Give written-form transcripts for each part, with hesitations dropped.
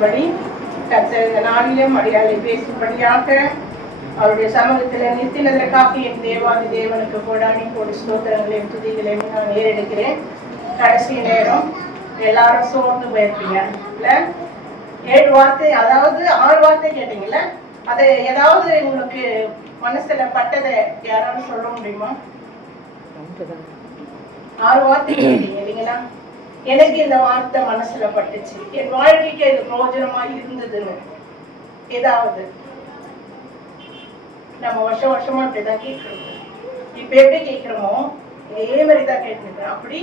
கர்த்தர் இந்த நாளிலும் அடியாளை பேசும்படியாக அவருடைய சமூகத்தில் நிறுத்தினதற்காக என் தேவாதி தேவனுக்கு கோடானி கோடி ஸ்தோத்திரங்களையும் துதிகளையும் நான் ஏறெடுக்கிறேன். கடைசி நேரம் எல்லாரும் சோர்ந்து போயிருப்பீங்க இல்ல? 7 வார்த்தை, அதாவது 6 வார்த்தை கேட்டீங்கல்ல, அதை ஏதாவது உங்களுக்கு மனசுல பட்டதை யாராவது சொல்ல முடியுமா? 6 வார்த்தை கேட்டீங்க இல்லைங்களா? எனக்கு இந்த வார்த்தை மனசுல பட்டுச்சு, என் வாழ்க்கைக்கு இது பிரயோஜனமா இருந்ததுன்னு ஏதாவது. நம்ம வருஷமா இப்படிதான் கேட்கிறோம். இப்ப எப்படி கேட்கிறோமோ இதே மாதிரிதான் கேட்டுருக்கோம். அப்படி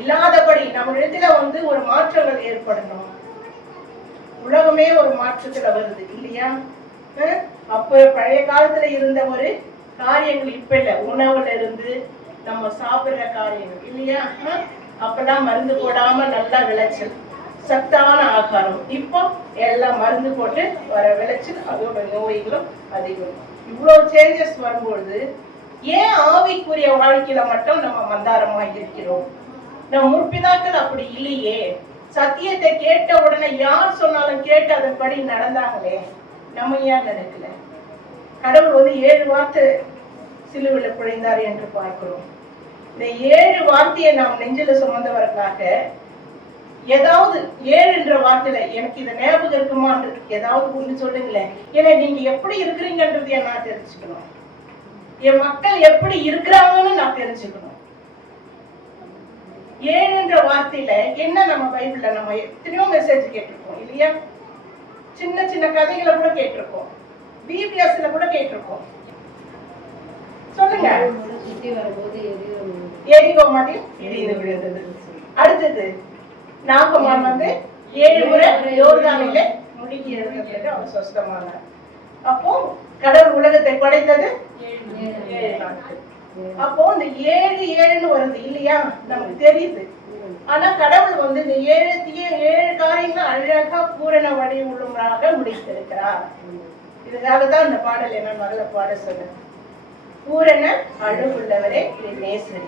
இல்லாதபடி நம்ம இடத்துல ஒரு மாற்றங்கள் ஏற்படணும். உலகமே ஒரு மாற்றத்துல வருது இல்லையா? அப்ப பழைய காலத்துல இருந்த ஒரு காரியங்கள் இப்ப இல்ல. உணவுல இருந்து நம்ம சாப்பிடுற காரியங்கள் இல்லையா? அப்பெல்லாம் மருந்து போடாம நல்லா விளைச்சல், சத்தான ஆகாரம். இப்போ எல்லாம் மருந்து போட்டு வர விளைச்சல், அதோட நோய்களும் அதிகம். இவ்வளவு சேஞ்சஸ் வரும்பொழுது ஏன் ஆவிக்குரிய வாழ்க்கையில மட்டும் நம்ம மந்தாரமா இருக்கிறோம்? நம்ம முற்பிதாக்கள் அப்படி இல்லையே. சத்தியத்தை கேட்ட உடனே யார் சொன்னாலும் கேட்டு அதன்படி நடந்தாங்களே. நம்ம ஏன் நடக்கல? கடவுள் 7 வார்த்தை சிலுவையில பிழைந்தார் என்று பார்க்கிறோம். இந்த 7 வார்த்தையை நாம் நெஞ்சில சுமந்தவர்களாக ஏதாவது 7 வார்த்தையில எனக்கு இதை ஞாபகம் இருக்குமான்னு ஏதாவது ஒண்ணு சொல்லுங்களேன். ஏன்னா நீங்க எப்படி இருக்கிறீங்கன்றதைய நான் தெரிஞ்சுக்கணும். என் மக்கள் எப்படி இருக்கிறாங்கன்னு நான் தெரிஞ்சுக்கணும். 7 வார்த்தையில என்ன? நம்ம பைபிள்ல நம்ம எத்தனையோ மெசேஜ் கேட்டிருக்கோம் இல்லையா? சின்ன சின்ன கதைகளை கூட கேட்டிருக்கோம், பிபிஎஸ்ல கூட கேட்டிருக்கோம். சொல்லுங்க. எரிகோ மாதிரி இடிந்து விழுந்தது. அடுத்தது நாகமான் 7 முறை யோர்தானிலே முழுகி எழுந்தது, அவர் சொஸ்தமானார். அப்போ கடவுள் உலகத்தை படைத்தது 7 நாட்கள். அப்போ இந்த 7 வருது இல்லையா? நமக்கு தெரியுது. ஆனா கடவுள் இந்த 7 காரியங்களும் அழகா பூரண வழி உள்ளவராக முடித்திருக்கிறார். இதுக்காகத்தான் இந்த பாடல் என்ன மகள பாட சொன்ன. பூரண அழகுள்ளவரே நேசரி.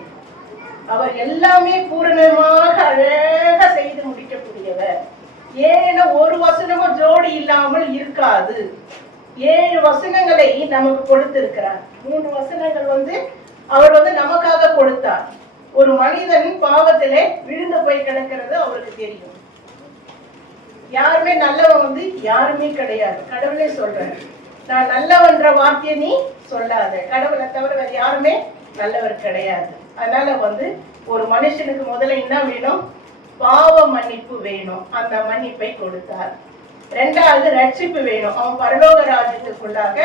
அவர் எல்லாமே பூரணமாக அழகா செய்து முடிக்கக்கூடியவர். ஏன்னா ஒரு வசனமும் ஜோடி இல்லாமல் இருக்காது. 7 வசனங்களை நமக்கு கொடுத்திருக்கிறார். 3 வசனங்கள் அவர் நமக்காக கொடுத்தார். ஒரு மனிதன் பாவத்திலே விழுந்து போய் கிடக்கிறது அவருக்கு தெரியும். யாருமே நல்லவன் யாருமே கிடையாது. கடவுளே சொல்றாரு, நான் நல்லவன்ற வார்த்தையை நீ சொல்லாத. கடவுளை தவிர வேற யாருமே நல்லவர் கிடையாது. அதனால ஒரு மனுஷனுக்கு முதல்ல என்ன வேணும்? பாவ மன்னிப்பு வேணும். அந்த மன்னிப்பை கொடுத்தார். 2வது ரட்சிப்பு வேணும். அவன் பரலோக ராஜ்யத்துக்குள்ளாக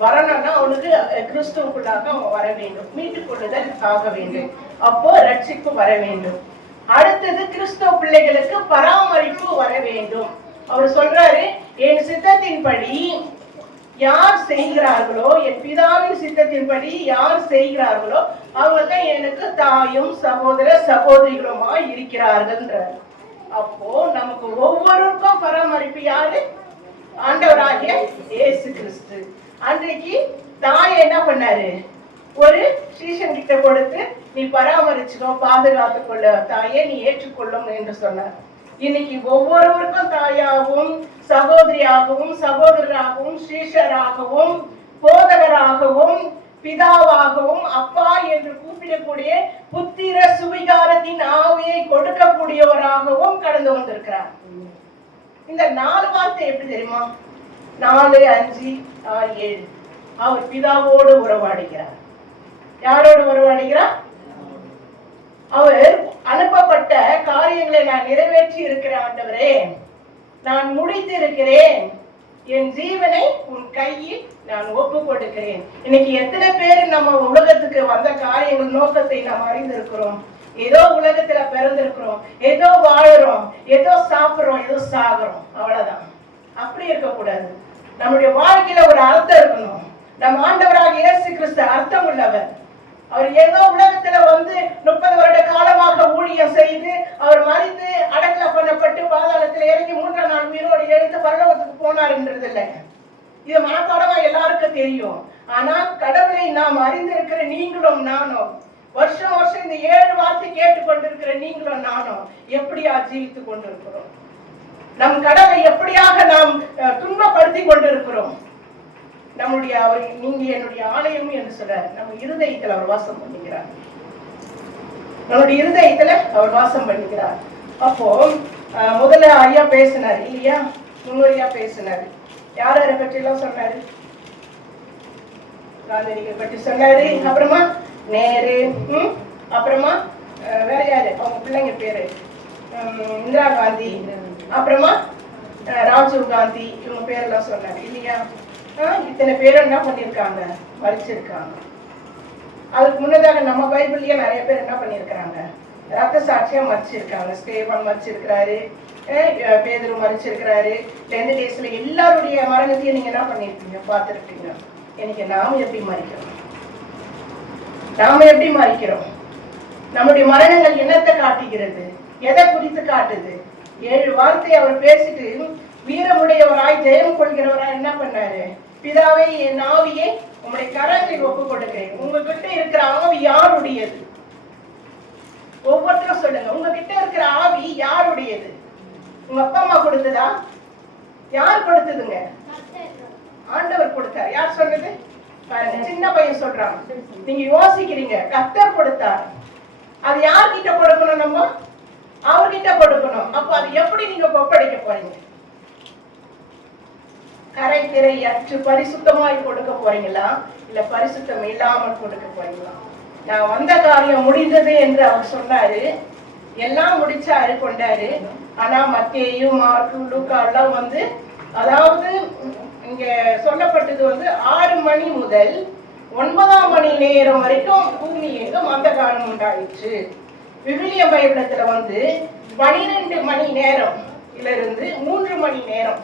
வரணும்னா அவனுக்கு கிறிஸ்துவுக்குள்ளாக அவன் வர வேண்டும். மீட்டுக் கொள்ளுதல் ஆக வேண்டும். அப்போ ரட்சிப்பு வர வேண்டும். அடுத்தது கிறிஸ்துவ பிள்ளைகளுக்கு பராமரிப்பு வர வேண்டும். அவர் சொல்றாரு, என் சித்தத்தின்படி யார் செய்கிறார்களோ, என் பிதாவின் சித்தத்தின்படி யார் செய்கிறார்களோ அவங்க தான் எனக்கு தாயும் சகோதர சகோதரிகளுமா இருக்கிறார்கள். அப்போ நமக்கு ஒவ்வொருக்கும் பராமரிப்பு யாரு? ஆண்டவராகிய இயேசு கிறிஸ்து. அன்றைக்கு தாய் என்ன பண்ணாரு? ஒரு சீசன் கிட்ட கொடுத்து, நீ பராமரிச்சுக்கோ, பாதுகாத்து கொள்ள தாயே, நீ ஏற்றுக்கொள்ளும் என்று சொன்னார். இன்னைக்கு ஒவ்வொருவருக்கும் தாயாகவும் சகோதரியாகவும் சகோதரராகவும் சீஷராகவும் போதகராகவும் பிதாவாகவும் அப்பா என்று கூப்பிடக்கூடிய புத்திர சுவிகாரத்தின் ஆவியை கொடுக்கக்கூடியவராகவும் கடந்து வந்திருக்கிறார். இந்த 4 வார்த்தை எப்படி தெரியுமா? 4, 5, 6, 7 அவர் பிதாவோடு உறவாடுகிறார். யாரோடு உறவாடுகிறார்? அவர் அனுப்பப்பட்ட காரியங்களை நான் நிறைவேற்றி இருக்கிறேன் ஆண்டவரே, நான் முடித்து இருக்கிறேன், என் ஜீவனை உன் கையில் நான் ஒப்பு கொடுக்கிறேன். இன்னைக்கு எத்தனை பேர் நம்ம உலகத்துக்கு வந்த காரியங்கள் நோக்கத்தை நாம் அறிந்திருக்கிறோம்? ஏதோ உலகத்துல பிறந்திருக்கிறோம், ஏதோ வாழறோம், ஏதோ சாப்பிடுறோம், ஏதோ சாகுறோம், அவ்வளவுதான். அப்படி இருக்கக்கூடாது. நம்முடைய வாழ்க்கையில ஒரு அர்த்தம் இருக்கணும். நம்ம ஆண்டவராக இயேசு கிறிஸ்து அர்த்தம் உள்ளவர். அவர் ஏதோ உலகத்துல 30 வருட காலமாக ஊழியம் செய்து அவர் மரித்து அடக்கல பண்ணப்பட்டு பாதாளத்துல இறங்கி 3ஆம் நாள் உயிரோடு எழுந்து பரலோகத்துக்கு போனார்ன்றது இல்லை. இது மனப்பாடமா எல்லாருக்கும் தெரியும். ஆனா கடவுளை நாம் அறிந்திருக்கிற நீங்களும் நானும், வருஷம் வருஷம் இந்த 7 வார்த்தை கேட்டுக்கொண்டிருக்கிற நீங்களும் நானும் எப்படியா ஜீவித்துக் கொண்டிருக்கிறோம்? நம் கடவுளை எப்படியாக நீங்க என்னுடைய ஆலயம் என்று சொல்றாரு. நம்ம இருதயத்துல அவர் வாசம் பண்ணுகிறார். நம்முடைய இருதயத்துல அவர் வாசம் பண்ணுகிறார். அப்போ முதல்ல ஐயா பேசினார் இல்லையா, முன்னுரையா பேசினாரு. யார் யாரை பற்றி எல்லாம் சொன்னாரு? காந்தியடிகளை பற்றி சொன்னாரு. அப்புறமா நேரு, அப்புறமா வேற யாரு அவங்க பிள்ளைங்க பேரு, இந்திரா காந்தி, அப்புறமா ராஜீவ் காந்தி, இவங்க பேரெல்லாம் சொன்னாரு இல்லையா. இத்தனை பேரும் என்ன பண்ணிருக்காங்க, மறிச்சிருக்காங்க. அதுக்கு முன்னதாக நம்ம பைபிள்லயே நிறைய பேர் என்ன பண்ணிருக்கிறாங்க, ரத்த சாட்சியா மறிச்சிருக்காங்க. ஸ்டேவான் மறிச்சிருக்கிறாரு, பேதுரு மறிச்சிருக்கிறாரு. இந்த டேஸ்ல எல்லாருடைய மரணத்தையும் நீங்க என்ன பண்ணிருக்கீங்க, பார்த்துருக்கீங்க. எனக்கு நாம எப்படி மறிக்கிறோம், நாம எப்படி மறிக்கிறோம்? நம்முடைய மரணங்கள் என்னத்தை காட்டுகிறது, எதை குறித்து காட்டுது? 7 வார்த்தை அவர் பேசிட்டு வீரமுடையவராய் ஜெயம் கொள்கிறவராய் என்ன பண்ணாரு? பிதாவை என் ஆவியை உங்களுடைய கரங்களில் ஒப்பு கொடுக்கிறேன். உங்ககிட்ட இருக்கிற ஆவி யாருடையது? ஒவ்வொருத்தரும் சொல்லுங்க, உங்ககிட்ட இருக்கிற ஆவி யாருடையது? உங்க அப்பா அம்மா கொடுத்ததா? யார் கொடுத்ததுங்க? ஆண்டவர் கொடுத்தார். யார் சொன்னது? பாருங்க, சின்ன பையன் சொல்றான். நீங்க யோசிக்கிறீங்க, கர்த்தர் கொடுத்தார். அது யார்கிட்ட கொடுக்கணும்? நம்ம அவர்கிட்ட கொடுக்கணும். அப்ப அது எப்படி நீங்க ஒப்படைக்க போறீங்க? கரை திரை அற்று பரிசுத்தமாய் கொடுக்க போறீங்களா, இல்ல பரிசுத்தம் இல்லாமல் கொடுக்க போறீங்களா? நான் வந்த காரியம் முடிந்தது என்று அவர் சொன்னாரு. எல்லாம் முடிச்சாரு, கொண்டாரு. ஆனா மத்தேயு, மார்க்கு, லூக்கா எல்லாம் அதாவது இங்க சொல்லப்பட்டது 6 மணி முதல் 9ஆம் மணி நேரம் வரைக்கும் பூமி எங்கும் அந்தகாரம் உண்டாயிற்று. விவிலிய பைபிளத்துல 12 மணி நேரம் இருந்து 3 மணி நேரம்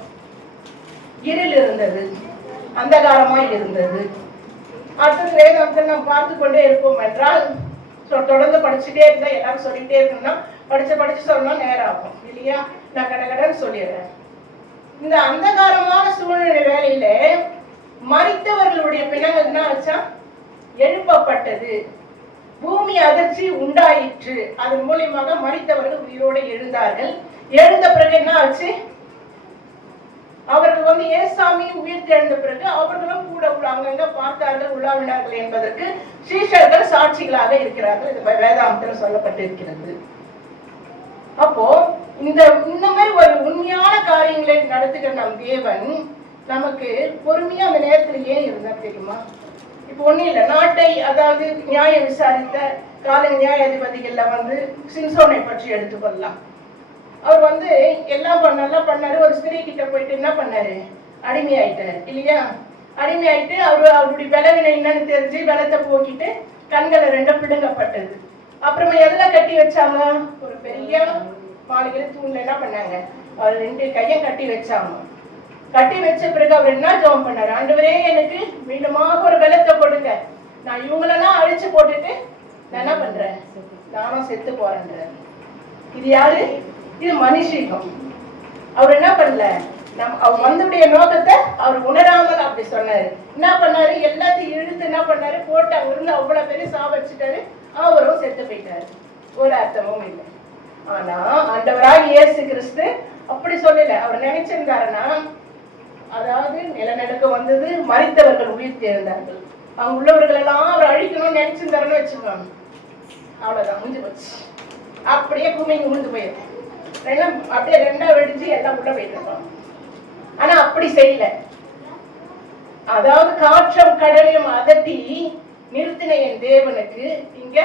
இருள் இருந்தது, அந்தகாரமாய் இருந்தது. அடுத்தது வேதாந்தத்தை நாம் பார்த்து கொண்டே இருப்போம் என்றால் தொடர்ந்து படிச்சுட்டே இருந்தா எல்லாரும் சொல்லிட்டே இருக்கணும்னா படிச்சு சொல்லணும், நேரம் ஆகும் இல்லையா. நான் கடகடன்னு சொல்லிடுறேன். இந்த அந்தகாரமான சூழ்நிலை வேலையில மரித்தவர்களுடைய பிணங்கள் என்ன ஆச்சா, எழுப்பப்பட்டது. பூமி அதிர்ச்சி உண்டாயிற்று. அதன் மூலியமாக மரித்தவர்கள் உயிரோடு எழுந்தார்கள். எழுந்த பிறகு என்ன ஆச்சு, அவர்கள் ஏசாமி உயிர் தெழுந்த பிறகு அவர்களும் கூட அங்கங்க பார்த்தார்கள், உலாவினார்கள் என்பதற்கு சீஷர்கள் சாட்சிகளாக இருக்கிறார்கள். இது வேதாந்தத்தில் சொல்லப்பட்டிருக்கிறது. அப்போ இந்த மாதிரி ஒரு உண்மையான காரியங்களை நடத்துகிற நம் தேவன் நமக்கு பொறுமையா அந்த நேரத்தில் ஏன் இருந்தார் தெரியுமா? இப்ப ஒண்ணு இல்ல, நாட்டை அதாவது நியாயம் விசாரித்த கால நியாயாதிபதிகள்ல சிம்சோனை பற்றி எடுத்துக்கொள்ளலாம். அவர் எல்லாம் நல்லா பண்ணாரு. ஒரு ஸ்திரீ கிட்ட போயிட்டு என்ன பண்ணாரு, அடிமையாயிட்டாரு இல்லையா. அடிமையாயிட்டு அவருடைய பலவீனம் என்னன்னு தெரிஞ்சு பலத்தை போக்கிட்டு கண்களை 2 பிடுங்கப்பட்டது. அப்புறமா எதுல கட்டி வச்சாங்க, ஒரு பெரிய மாளிகை தூண்ல என்ன பண்ணாங்க, அவர் 2 கையும் கட்டி வச்சாங்க. கட்டி வச்ச பிறகு அவர் என்ன ஜெபம் பண்ணாரு, ஆண்டவரே எனக்கு மீண்டுமாக ஒரு பலத்தை கொடுங்க, நான் இவங்களெல்லாம் அழிச்சு போட்டுட்டு நான் என்ன பண்றேன், நானும் செத்து போறேன். இது யாரு? இது மனுஷீகம். அவர் என்ன பண்ணல, அவர் வந்தவுடைய நோக்கத்தை அவர் உணராமல் அப்படி சொன்னாரு. என்ன பண்ணாரு, எல்லாத்தையும் இழுத்து என்ன பண்ணாரு, போட்டு அங்க இருந்து அவ்வளவு பெரிய சாவச்சிட்டாரு. அவரும் செத்து போயிட்டாரு. ஒரு அர்த்தமும் இல்லை. ஆனா ஆண்டவராக இயேசு கிறிஸ்து அப்படி சொல்லல. அவர் நினைச்சிருந்தாருன்னா, அதாவது நிலநடுக்க வந்தது, மரித்தவர்கள் உயிர் தேர்ந்தார்கள், அவங்க உள்ளவர்கள் எல்லாம் அவர் அழிக்கணும்னு நினைச்சிருந்தாருன்னு வச்சுக்கோங்க, அவ்வளவுதான், முடிஞ்சு போச்சு. அப்படியே பூமிக்கு உழுந்து போயிருக்கு. அப்படியே 2ஆ வெடிச்சு எல்லாம் உள்ள போயிட்டு இருப்பாங்க. ஆனா அப்படி செய்யல. அதாவது காற்றம் கடலையும் அதட்டி நிறுத்தின என் தேவனுக்கு இங்க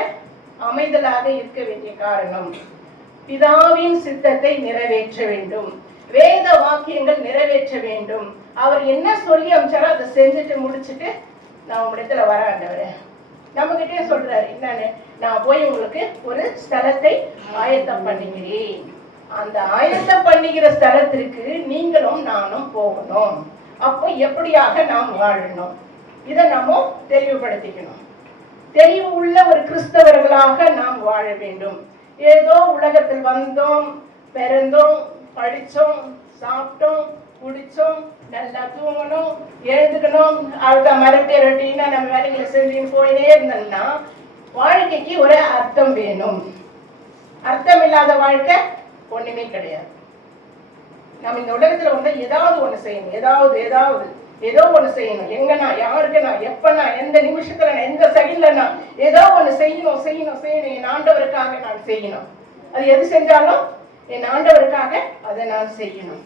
அமைதலாக இருக்க வேண்டிய காரணம், பிதாவின் சித்தத்தை நிறைவேற்ற வேண்டும், வேத வாக்கியங்கள் நிறைவேற்ற வேண்டும். அவர் என்ன சொல்லி அமைச்சாரோ அதை செஞ்சுட்டு முடிச்சுட்டு நான் உங்களிடத்துல வர ஆண்டவரே நம்ம கிட்டே சொல்றாரு, என்னன்னு, நான் போய் உங்களுக்கு ஒரு ஸ்தலத்தை ஆயத்தம் பண்ணுகிறேன். அந்த ஆயத்தம் பண்ணுகிற ஸ்தலத்திற்கு நீங்களும் நானும் போகணும். அப்போ எப்படியாக நாம் வாழணும், இதை நம்ம தெளிவுபடுத்திக்கணும். தெளிவு உள்ள ஒரு கிறிஸ்தவர்களாக நாம் வாழ வேண்டும். ஏதோ உலகத்தில் வந்தோம், பிறந்தோம், படிச்சோம், சாப்பிட்டோம், குடிச்சோம், நல்லா தூங்கணும், எழுதுக்கணும், அழுத மரட்டை ரொட்டினா நம்ம வேலைகளை செஞ்சுன்னு போயினே இருந்தோம்னா வாழ்க்கைக்கு ஒரு அர்த்தம் வேணும். அர்த்தம் இல்லாத வாழ்க்கை ஒண்ணுமே கிடையாது. நம்ம இந்த உலகத்துல ஏதாவது ஒண்ணு செய்யணும், ஏதாவது ஏதோ ஒண்ணு செய்யணும். எங்கன்னா, யாருக்குன்னா, எப்பனா, எந்த நிமிஷத்துல, எந்த செகண்ட்லனா ஏதோ ஒண்ணு செய்யணும் செய்யணும் செய்யணும். என் ஆண்டவருக்காக நான் செய்யணும். அது எது செஞ்சாலும் என் ஆண்டவருக்காக அதை நான் செய்யணும்.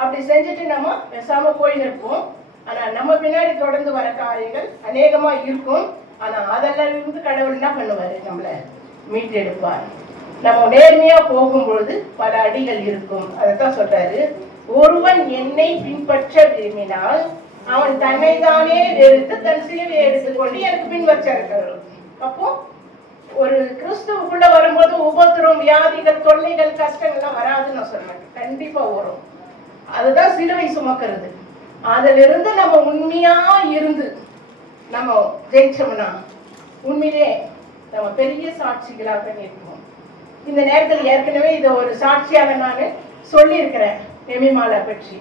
அப்படி செஞ்சுட்டு நம்ம பேசாம போயிருப்போம். ஆனா நம்ம பின்னாடி தொடர்ந்து வர காரியங்கள் அநேகமா இருக்கும். ஆனா அதெல்லாம் இருந்து கடவுள் என்ன பண்ணுவாரு? நம்மள மீட்டெடுப்பார். நம்ம நேர்மையா போகும்பொழுது பல அடிகள் இருக்கும். அதைத்தான் சொல்றாரு, ஒருவன் என்னை பின்பற்ற விரும்பினால் அவன் தன்னை தானே வெறுத்து தன் சிலுவையை எடுத்துக்கொண்டு எனக்கு பின்பற்றார்கள். அப்போ ஒரு கிறிஸ்துவுக்குள்ள வரும்போது உபத்திரம், வியாதிகள், தொல்லைகள், கஷ்டங்கள்லாம் வராதுன்னு நான் சொல்றேன். கண்டிப்பா வரும். அதுதான் சிலுவை சுமக்கிறது. அதுல இருந்து நம்ம உண்மையா இருந்து நம்ம ஜெயிச்சோம்னா உண்மையிலே நம்ம பெரிய சாட்சிகளாக நிற்போம். இந்த நேரத்தில் ஏற்கனவே இதை ஒரு சாட்சியாக நான் சொல்லியிருக்கிறேன். எமிமாலை பற்றி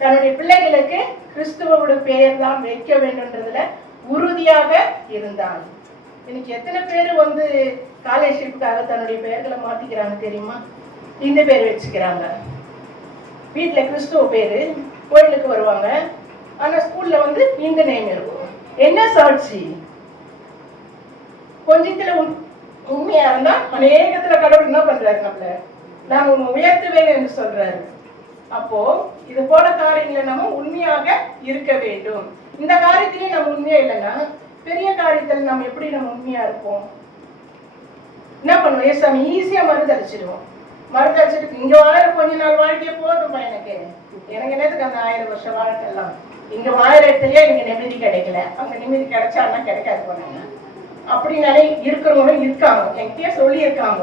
தன்னுடைய பிள்ளைகளுக்கு கிறிஸ்துவோட பெயர் தான் வைக்க வேண்டும்ன்றதுல உறுதியாக இருந்தால். இன்னைக்கு எத்தனை பேர் வந்து ஸ்காலர்ஷிப்புக்காக தன்னுடைய பெயர்களை மாத்திக்கிறாங்க தெரியுமா? இந்த பேர் வச்சுக்கிறாங்க. வீட்டுல கிறிஸ்துவ பேரு, கோயிலுக்கு வருவாங்க, ஆனா ஸ்கூல்ல வந்து இந்த நேம் இருக்கும். என்ன சாட்சி? கொஞ்சத்துல உண்மையா இருந்தா அநேகத்துல கடவுள் என்ன பண்றாரு? நம்மள நான் உன்னை உயர்த்துவேன் என்று சொல்றாரு. அப்போ இது போல காரியங்களை நம்ம உண்மையாக இருக்க வேண்டும். இந்த காரியத்திலேயே நம்ம உண்மையா இல்லைன்னா பெரிய காரியத்தில் நம்ம எப்படி நம்ம உண்மையா இருப்போம்? என்ன பண்ணுவோம்? ஏசாமி ஈஸியா மருந்தடிச்சிடுவோம். மருந்தடிச்சிட்டு இங்க வாழ கொஞ்ச நாள் வாழ்க்கையே போதும்பா, எனக்கு என்னதுக்கு அந்த 1000 வருஷம் வாழ்க்கை எல்லாம் இங்க வாழ இடத்துலயே எனக்கு நிம்மதி கிடைக்கல. அங்க நிம்மதி கிடைச்சான்னா கிடைக்காது போனாங்க. அப்படி நிறைய இருக்கிறவங்களும் இருக்காங்க. என்கிட்டயே சொல்லி இருக்காங்க,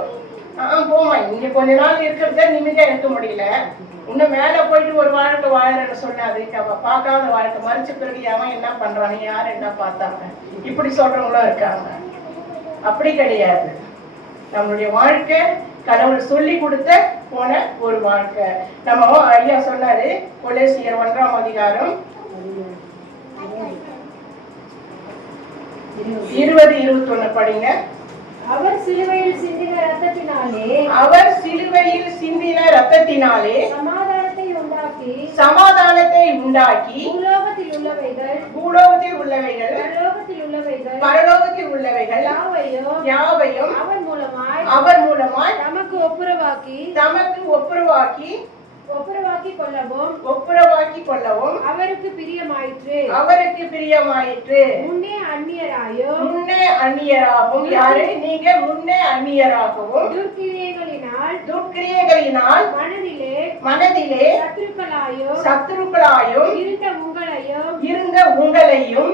போமா இங்க கொஞ்ச நாள் இருக்கிறத நிம்மதியா இருக்க முடியல, இன்னும் மேல போயிட்டு ஒரு வாழ்க்கை வாழறன்னு சொன்னாது. பார்க்காத வாழ்க்கை மறைச்ச பிறகு அவன் என்ன பண்றான், யார் என்ன பார்த்தாங்க, இப்படி சொல்றவங்களும் இருக்காங்க. அப்படி கிடையாது. நம்மளுடைய வாழ்க்கை கடவுள் சொல்லி கொடுத்த போன ஒரு வாழ்க்கை. நம்ம ஐயா சொன்னாரு, கொலேசியர் 1ஆம் அதிகாரம் 20-21 படிங்க. அவர் சிலுவையில் சிந்தின இரத்தத்தினாலே சமாதானத்தை உண்டாக்கி பூலோகத்தில் உள்ளவைகள் பரலோகத்தில் உள்ளவைகள் யாவையும் அவர் மூலமாய் தமக்கு ஒப்புரவாக்கி கொள்ளவும் அவருக்கு பிரியமாயிற்று. முன்னே அந்நியராகவும் யாரு நீங்க? முன்னே அந்நியராகவும் துர்க்கிரியைகளினால் மனதிலே சத்துருக்களாயும் இருந்த உங்களையும்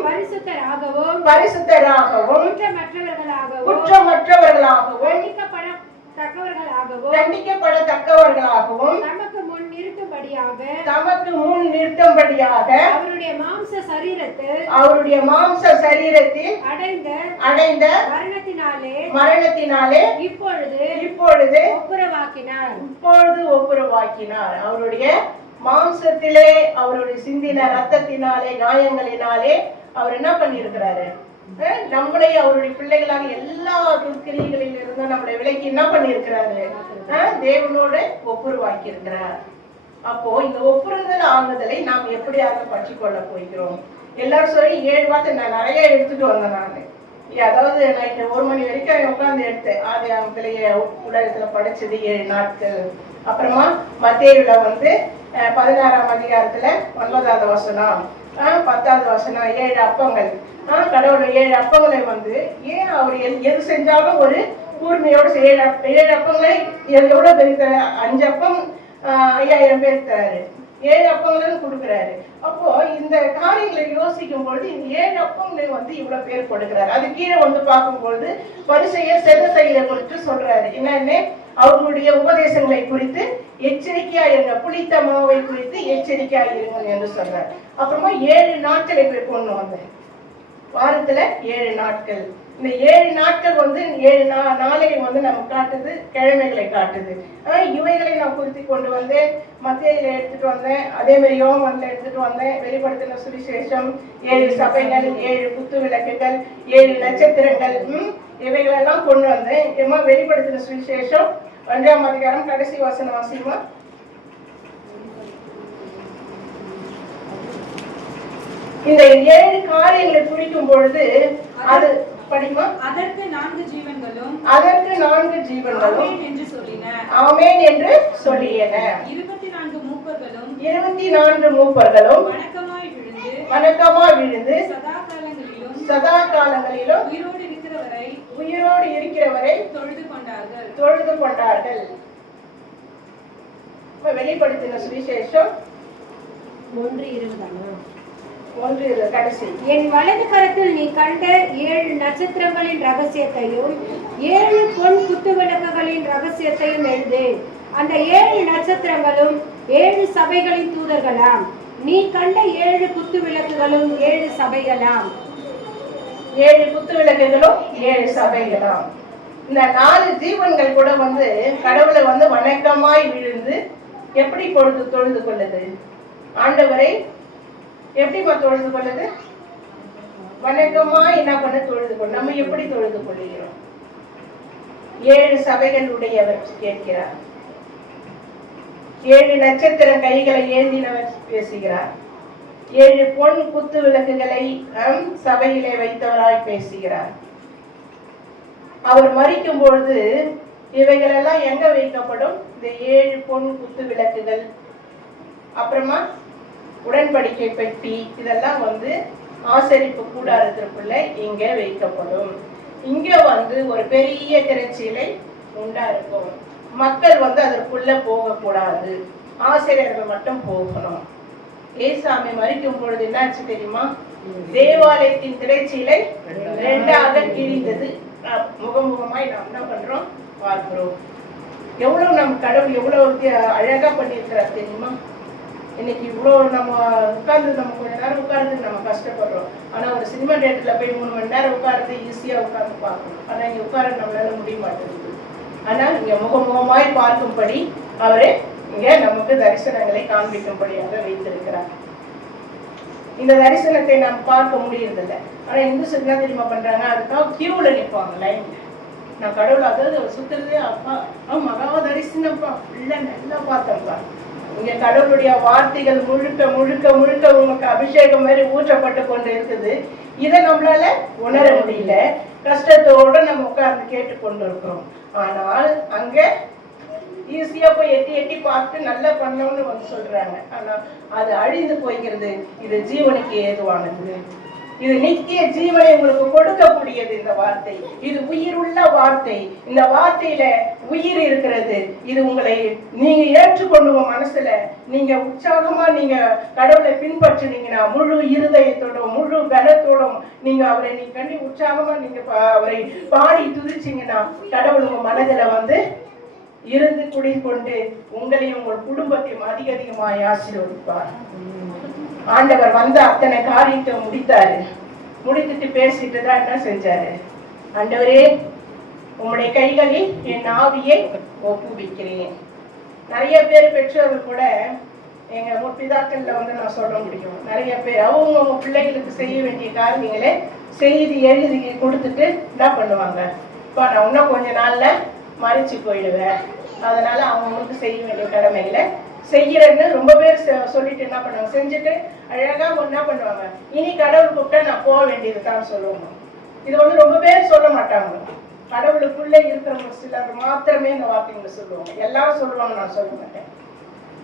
பரிசுத்தராகவும் குற்றமற்றவர்களாகவும் தண்டிக்கப்படத்தக்கவர்களாகவும் தமக்கு முன் நிறுத்தும்படியாக அவருடைய மாம்ச சரீரத்தில் அடைந்த மரணத்தினாலே இப்பொழுது ஒப்புரவாக்கினார். அவருடைய மாம்சத்திலே அவருடைய சிந்தின ரத்தத்தினாலே காயங்களினாலே அவர் என்ன பண்ணியிருக்கிறாரு? நம்மளை அவருடைய பிள்ளைகளாக எல்லா துர்க்கிரிகளில் இருந்தும் நம்மளை விலைக்கு என்ன பண்ணியிருக்கிறாரு? தேவனோட ஒப்புரவாக்கி இருக்கிறார். அப்போ இந்த ஒப்புறுதல் ஆகுதலை நாம் எப்படியாக பற்றிக்கொள்ள போகிறோம்? எல்லாரும் சொல்லி 7 வார்த்தை நான் நிறைய எடுத்துட்டு வந்தேன். நான் அதாவது நைட்டு 1 மணி வரைக்கும் உட்கார்ந்து எடுத்தேன். ஆதி ஆகத்திலேயே உலகத்துல படிச்சது 7 நாட்கள். அப்புறமா மத்தேயுல வந்து 16ஆம் அதிகாரத்துல 9வது வசனம், 10வது வசனம், 7 அப்பங்கள். கடவுள் 7 அப்பங்களை வந்து ஏன் அவர் எது செஞ்சாலும் ஒரு கூர்மையோட 7 அப்பங்களை எவ்வளவு பெரிய 5 அப்பம் 5000 பேர் தராரு, 7 அப்பங்களும் கொடுக்குறாரு. அப்போ இந்த காரியங்களை யோசிக்கும் பொழுது இந்த 7 அப்பங்களை வந்து இவ்வளவு பேர் கொடுக்குறாரு. அது கீழே வந்து பார்க்கும்பொழுது பரிசேயர் செதுசெய்த குறித்து சொல்றாரு. என்னன்னு? அவர்களுடைய உபதேசங்களை குறித்து எச்சரிக்கையா இருங்க, புளித்த மாவை குறித்து எச்சரிக்கையா இருங்க என்று சொல்றாரு. அப்புறமா 7 நாட்களை கொண்டு வந்தேன். வாரத்துல 7 நாட்கள். இந்த 7 நாட்கள் வந்து 7 நாளை வந்து நம்ம காட்டுது, கிழமைகளை காட்டுது. இவைகளை நான் குறித்து கொண்டு வந்தேன். மத்தேயில எடுத்துட்டு வந்தேன், அதே மாதிரி யோவான்ல எடுத்துட்டு வந்தேன். வெளிப்படுத்தின சுவிசேஷம், 7 சபைகள், 7 குத்து விளக்குகள், 7 நட்சத்திரங்கள், இவைகளெல்லாம் கொண்டு வந்தேன். வெளிப்படுத்தின சுவிசேஷம் 1ஆம் அதிகாரம் கடைசி வசனம் வாசிமா. இந்த 7 காரியங்களை குறிக்கும் பொழுது அது படிமா அதற்கு 4 ஜீவன்களும் ஆமென் என்று சொல்லின. ஆமென் என்று சொல்லியன. 24 மூப்பர்களும் 24 மூப்பர்களும் வணக்கமாய் விழுந்து சதா காலங்களிலும் உயிரோடு இருக்கிறவரை தொழுது கொண்டார்கள். வெளிப்படுத்தின சுவிசேஷம் 1:20 கடைசி. என் வலது கரத்தில் நீ கண்ட 7 நட்சத்திரங்களின் ரகசியத்தையும் 7 பொன் குத்து விளக்குகளின் ரகசியத்தையும் எழுது. அந்த 7 நட்சத்திரங்களும் 7 சபைகளின் தூதர்களாம். நீ கண்ட 7 குத்து விளக்குகளும் 7 சபைகளாம். 7 குத்து விளக்குகளும் 7 சபைகளாம். இந்த 4 ஜீவன்கள் கூட கடவுளை வணக்கமாய் விழுந்து எப்படி தொழுது கொள்ளுது? ஆண்டவரை எப்படிமா தொழுது கொள்ளுது? வணக்கமாய் என்ன பண்ண தொழுது கொள்ள. நம்ம எப்படி தொழுது கொள்ளுகிறோம்? 7 சபைகளுடையவர் கேட்கிறார். 7 நட்சத்திர கைகளை ஏந்தினவர் பேசுகிறார். 7 பொன் குத்து விளக்குகளை சபையிலே வைத்தவராய் பேசுகிறார். அவர் மரிக்கும் பொழுது இவைகள் எல்லாம் எங்க வைக்கப்படும்? இந்த 7 பொன் குத்து விளக்குகள், அப்புறமா உடன்படிக்கை பெட்டி, இதெல்லாம் ஆசரிப்பு கூடாரத்திற்குள்ள இங்க வைக்கப்படும். இங்க ஒரு பெரிய திரைச்சீலை உண்டா இருக்கும். மக்கள் அதற்குள்ள போக கூடாது, ஆசிரியர்கள் மட்டும் போகணும். ஏசாமி மரிக்கும் பொழுது என்னாச்சு தெரியுமா? தேவாலயத்தின் திரைச்சீலை 2ஆக கிழிந்தது. முகமுகமாய் நாம் என்ன பண்றோம்? பார்க்கிறோம். எவ்வளவு நம்ம கடவுள் எவ்வளவு அழகா பண்ணியிருக்கிறார் தெரியுமா? இன்னைக்கு இவ்வளவு நம்ம உட்கார்ந்து நம்ம கொஞ்ச நேரம் உட்கார்ந்து நம்ம கஷ்டப்படுறோம். ஆனா ஒரு சினிமா தியேட்டர்ல போய் 3 மணி நேரம் உட்கார்ந்து ஈஸியா உட்கார்ந்து பார்க்கணும். ஆனா இங்க உட்கார நம்மளால முடிய மாட்டேங்குது. ஆனா இங்க முகமுகமாய் பார்க்கும்படி அவரே இங்க நமக்கு தரிசனங்களை காண்பிக்கும்படியாக வைத்திருக்கிறார். இந்த தரிசனத்தை நாம் பார்க்க முடியறதில்லை. ஆனா இந்துஸ் என்ன தெரியுமா பண்றாங்க? அதுக்காக கியூல நிற்பாங்க லைன்ல. நான் கடவுள் அதாவது சுத்துறதே அப்பா மகா தரிசனப்பா இல்ல நல்லா பார்த்தப்பா. இங்க கடவுளுடைய வார்த்தைகள் முழுக்க முழுக்க முழுக்க உங்களுக்கு அபிஷேகம் மாதிரி ஊற்றப்பட்டு கொண்டு இருக்குது. இதை நம்மளால உணர முடியல. கஷ்டத்தோட நம்ம உட்கார்ந்து கேட்டு கொண்டு இருக்கிறோம். ஆனால் அங்க ஈஸியா போய் எட்டி எட்டி பார்த்து நல்லா பண்ணோம்னு சொல்றாங்க. ஆனா அது அழிந்து போய்கிறது. இது ஜீவனுக்கு ஏதுவானது. இது நித்திய ஜீவனை உங்களுக்கு கொடுக்கக்கூடியது. இந்த வார்த்தை இது உயிருள்ள வார்த்தை. இந்த வார்த்தையில உயிர் இருக்கிறது. இது உங்களை நீங்க ஏற்றுக்கொண்டு மனசுல நீங்க உற்சாகமா நீங்க கடவுளை பின்பற்றினீங்கன்னா முழு இருதயத்தோடும் முழு பலத்தோடும் நீங்க அவரை கண்டி உற்சாகமா நீங்க அவரை பாடி துதிச்சீங்கன்னா கடவுள் உங்க மனதுல இருந்து குடிக்கொண்டு உங்களையும் உங்கள் குடும்பத்தையும் அதிகமாய் ஆசீர்வதிப்பார். ஆண்டவர் அத்தனை காரியத்தை முடித்தாரு. முடித்துட்டு பேசிட்டு தான் என்ன செஞ்சாரு? ஆண்டவரே உங்களுடைய கைகளில் என் ஆவியை ஒப்புவிக்கிறேன். நிறைய பேர் பெற்றோர்கள் கூட எங்க முற்பிதாக்கள்ல நான் சொல்ல முடியும். நிறைய பேர் அவங்க பிள்ளைகளுக்கு செய்ய வேண்டிய காரியங்களை செய்தி எழுதி கொடுத்துட்டு என்ன பண்ணுவாங்க? இப்ப நான் இன்னும் கொஞ்ச நாள்ல மறைச்சு போயிடுவேன், அதனால அவங்களுக்கு செய்ய வேண்டிய கடமைகளை செய்யறேன்னு ரொம்ப பேர் சொல்லிட்டு என்ன பண்ணுவாங்க? செஞ்சுட்டு அழகா என்ன பண்ணுவாங்க? இனி கடவுள் கூப்பிட்டா நான் போக வேண்டியதுதான் சொல்லுவாங்க. இது ரொம்ப பேர் சொல்ல மாட்டாங்க. கடவுளுக்குள்ள இருக்கிறவங்க சிலர் மாத்திரமே இந்த வார்த்தைங்களை சொல்லுவாங்க. எல்லாரும் சொல்லுவாங்க, நான் சொல்ல மாட்டேன்.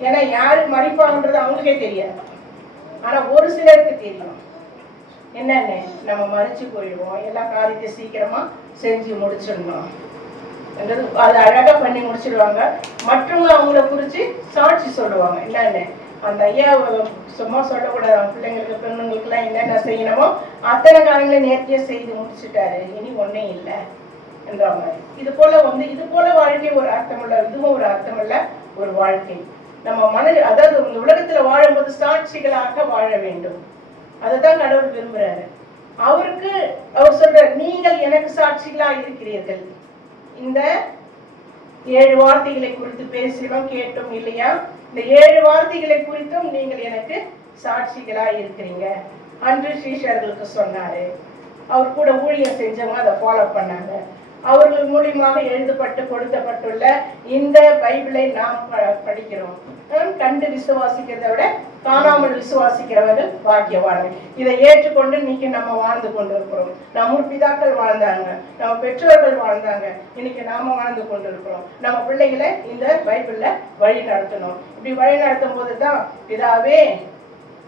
ஏன்னா யாரு மறிப்பாங்கன்றது அவங்களுக்கே தெரியாது. ஆனா ஒரு சிலருக்கு தெரியும். என்னன்னு நம்ம மறிச்சு போயிடுவோம், எல்லா காரியத்தையும் சீக்கிரமா செஞ்சு முடிச்சிடணும், அது அழகா பண்ணி முடிச்சிடுவாங்க. மற்றவங்க அவங்கள குறிச்சு சாட்சி சொல்லுவாங்க. என்னன்னு அந்த ஐயா சும்மா சொல்லக்கூடாது. அவங்க பிள்ளைங்களுக்கு பெண்ணுங்களுக்கு எல்லாம் என்னென்ன செய்யணுமோ அத்தனை காரியங்களை நேர்த்தியா செய்து முடிச்சுட்டாரு, இனி ஒன்னே இல்லை என்ற மாதிரி. இது போல வாழ்க்கை ஒரு அர்த்தமுள்ள, இதுவும் ஒரு அர்த்தமுள்ள ஒரு வாழ்க்கை. நம்ம அதாவது இந்த உலகத்துல வாழும்போது சாட்சிகளாக வாழ வேண்டும். அதைதான் கடவுள் விரும்புறாரு. அவர் சொல்றாரு, நீங்கள் எனக்கு சாட்சிகளா இருக்கிறீர்கள். இந்த 7 வார்த்தைகளை குறித்து பேசினோம், கேட்டோம் இல்லையா? இந்த 7 வார்த்தைகளை குறித்தும் நீங்கள் எனக்கு சாட்சிகளா இருக்கிறீங்க. அன்று சீஷர்களுக்கு சொன்னாரு. அவர் கூட ஊழியம் செஞ்சவங்க அதை ஃபாலோ பண்ணாங்க. அவர்கள் மூலியமாக எழுதப்பட்டு கொடுக்கப்பட்டுள்ள இந்த பைபிளை நாம் படிக்கிறோம். கண்டு விசுவாசிக்கிறதை விட காணாமல் விசுவாசிக்கிறவர்கள் பாக்கியவான்கள். இதை ஏற்றுக்கொண்டு இன்னைக்கு நம்ம வாழ்ந்து கொண்டு இருக்கிறோம். நம்ம பிதாக்கள் வாழ்ந்தாங்க, நம்ம பெற்றோர்கள் வாழ்ந்தாங்க, இன்னைக்கு நாம வாழ்ந்து கொண்டு இருக்கிறோம். நம்ம பிள்ளைகளை இந்த பைபிள்ல வழி நடத்தணும். இப்படி வழி நடத்தும் போதுதான் பிதாவே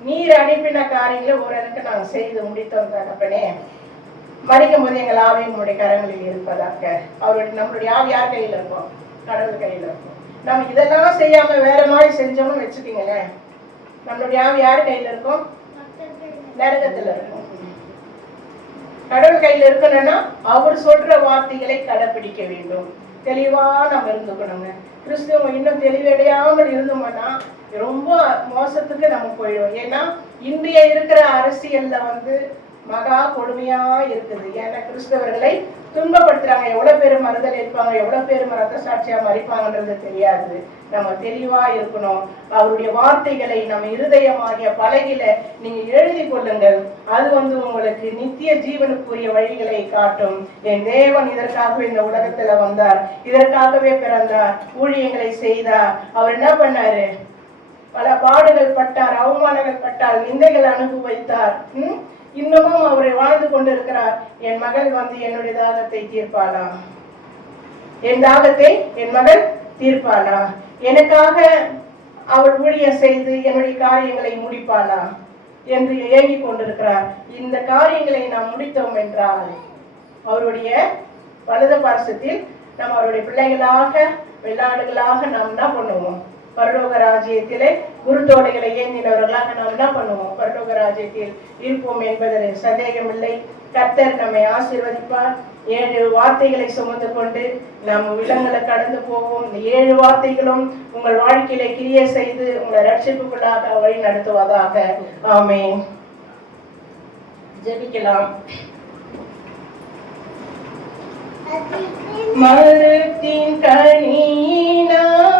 நீர் அனுப்பின காரியங்களை ஓரளவுக்கு நாங்கள் செய்து முடித்தோம் தகப்பனே. மறிக்கும் போது எங்கள் ஆவி உங்களுடைய கரங்களில் இருப்பதாக. அவருடைய நம்மளுடைய ஆவி யார் கையில இருக்கும்? கடவுள் கையில இருக்கும். நம்ம இதெல்லாம் செய்யாம வேற மாதிரி செஞ்சோம்னு வச்சுக்கீங்களேன், நம்மளுடைய ஆவி யார் கையில இருக்கும்? நரகத்துல இருக்கும். கடவுள் கையில இருக்கணும்னா அவர் சொல்ற வார்த்தைகளை கடைபிடிக்க வேண்டும். தெளிவா நம்ம இருந்துக்கணுங்க. கிறிஸ்துவம் இன்னும் தெளிவடையாமல் இருந்தோம்னா ரொம்ப மோசத்துக்கு நம்ம போயிடும். ஏன்னா இன்றைய இருக்கிற அரசியல்ல மகா கொடுமையா இருக்குது. ஏன்னா கிறிஸ்தவர்களை துன்பப்படுத்துறாங்க. எவ்வளவு பேர் மறுதல் இருப்பாங்க, எவ்வளவு பேர் ரத்த சாட்சியா மறிப்பாங்கன்றது தெரியாது. நம்ம தெளிவா இருக்கணும். அவருடைய வார்த்தைகளை நம்ம இருதயமாகிய பலகையில நீங்க எழுதி கொள்ளுங்கள். அது உங்களுக்கு நித்திய ஜீவனுக்குரிய வழிகளை காட்டும். என் தேவன் இதற்காகவே இந்த உலகத்துல வந்தார், இதற்காகவே பிறந்தார், ஊழியங்களை செய்தார். அவர் என்ன பண்ணாரு? பல பாடுகள் பட்டார், அவமானங்கள் பட்டார், நிந்தைகள் அனுபவித்தார். இன்னமும் அவரை வாழ்ந்து கொண்டிருக்கிறார். என் மகள் என்னுடைய தாகத்தை தீர்ப்பாளா? என் தாகத்தை என் மகள் தீர்ப்பாளா? எனக்காக அவள் ஊழியம் செய்து என்னுடைய காரியங்களை முடிப்பாளா என்று ஏங்கிக் கொண்டிருக்கிறார். இந்த காரியங்களை நாம் முடித்தோம் என்றால் அவருடைய வலது பாரசத்தில் நாம் அவருடைய பிள்ளைகளாக வெள்ளாடுகளாக நாம் என்ன பண்ணுவோம்? பரலோக ராஜ்யத்திலே குருத்தோடைகளை ஏந்தினவர்களாக நாம் என்ன பண்ணுவோம்? பரலோக ராஜ்யத்தில் இருப்போம் என்பதில் சந்தேகமில்லை. கர்த்தர் நம்மை ஆசீர்வதிப்பார். 7 வார்த்தைகளை சுமந்து கொண்டு நாம் விலங்குகளை கடந்து போவோம். இந்த 7 வார்த்தைகளும் உங்கள் வாழ்க்கையிலே கிரியை செய்து உங்களை ரட்சிப்புக்குள்ளாக வழி நடத்துவதாக. ஆமென். ஜெபிக்கலாம். மரத்தின் கனியினால்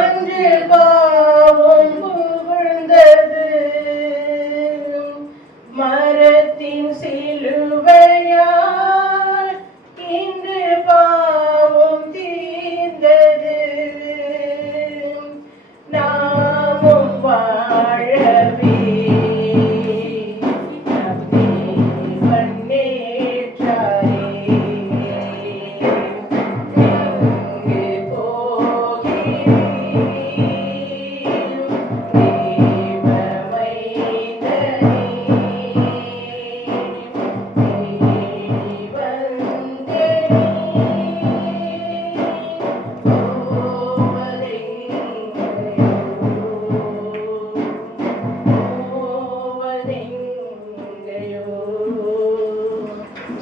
அன்று பாவம் புகழ்ந்தது, மரத்தின் சிலுவையால் இன்று பாவம் தீர்ந்தது. நாமும் வாழவே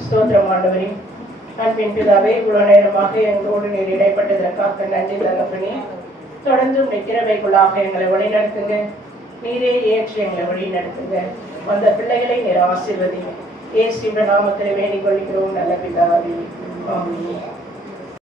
ஸ்தோத்திரம் ஆண்டவரே. அன்பின் பிதாவே, இவ்வளவு நேரமாக எங்களோடு நீர் இடைப்பட்டதற்காக நன்றி தகப்பனே. தொடர்ந்து கிருபைக்குள்ளாக எங்களை வழிநடத்துங்க. நீரே ஏற்றி எங்களை வழிநடத்துங்க. அந்த பிள்ளைகளை நீர் ஆசீர்வதிங்க. இயேசுவின் நாமத்தில் வேண்டிக் கொள்கிறோம் நல்ல பிதாவே. ஆமென்.